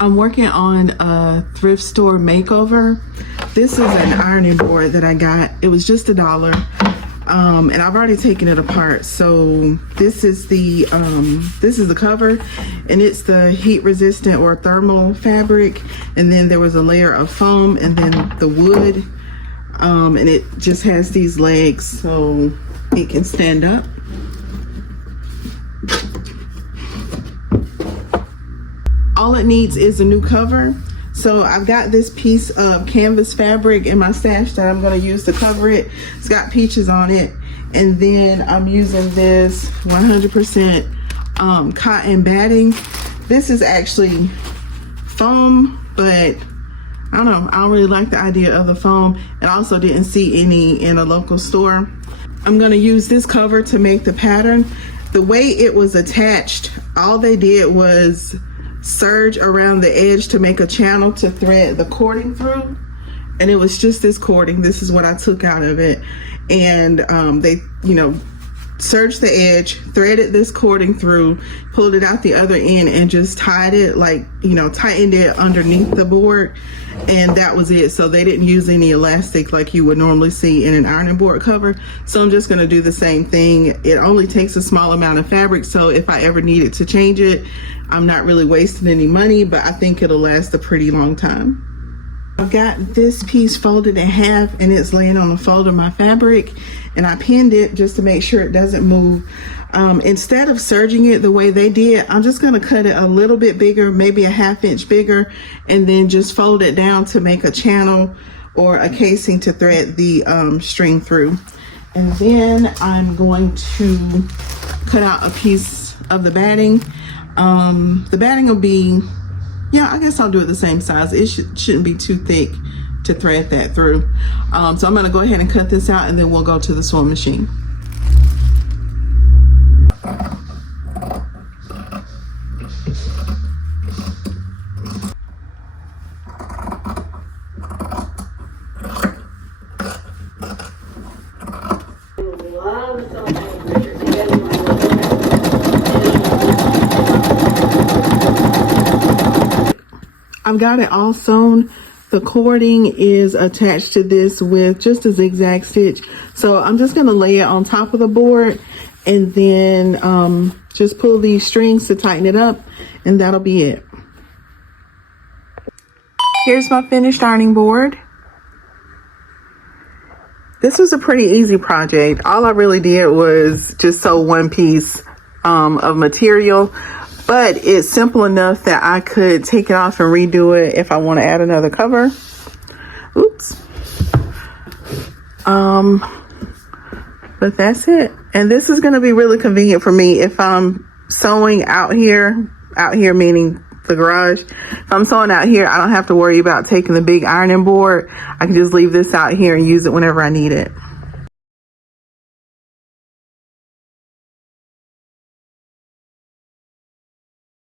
I'm working on a thrift store makeover. This is an ironing board that I got. It was just $1. And I've already taken it apart. So this is the cover, and it's the heat resistant or thermal fabric. And then there was a layer of foam and then the wood. And it just has these legs so it can stand up. All it needs is a new cover. So I've got this piece of canvas fabric in my stash that I'm going to use to cover it. It's got peaches on it. And then I'm using this 100% cotton batting. This is actually foam, but I don't know. I don't really like the idea of the foam. And I also didn't see any in a local store. I'm going to use this cover to make the pattern. The way it was attached, all they did was serge around the edge to make a channel to thread the cording through, and it was just this cording. This is what I took out of it, and they serged the edge, threaded this cording through, pulled it out the other end, and just tied it, like, tightened it underneath the board, and that was it. So they didn't use any elastic like you would normally see in an ironing board cover. So I'm just going to do the same thing. It only takes a small amount of fabric, so if I ever needed to change it, I'm not really wasting any money, but I think it'll last a pretty long time. I've got this piece folded in half, and it's laying on the fold of my fabric, and I pinned it just to make sure it doesn't move. Instead of serging it the way they did, I'm just going to cut it a little bit bigger, maybe a 1/2 inch bigger, and then just fold it down to make a channel or a casing to thread the string through. And then I'm going to cut out a piece of the batting. The batting will be, I guess I'll do it the same size. It shouldn't be too thick to thread that through. So I'm going to go ahead and cut this out, and then we'll go to the sewing machine. I've got it all sewn. The cording is attached to this with just a zigzag stitch. So I'm just going to lay it on top of the board, and then just pull these strings to tighten it up, and that'll be it. Here's my finished ironing board. This was a pretty easy project. All I really did was just sew one piece of material. But it's simple enough that I could take it off and redo it if I want to add another cover. Oops. But that's it. And this is going to be really convenient for me if I'm sewing out here meaning the garage. If I'm sewing out here, I don't have to worry about taking the big ironing board. I can just leave this out here and use it whenever I need it.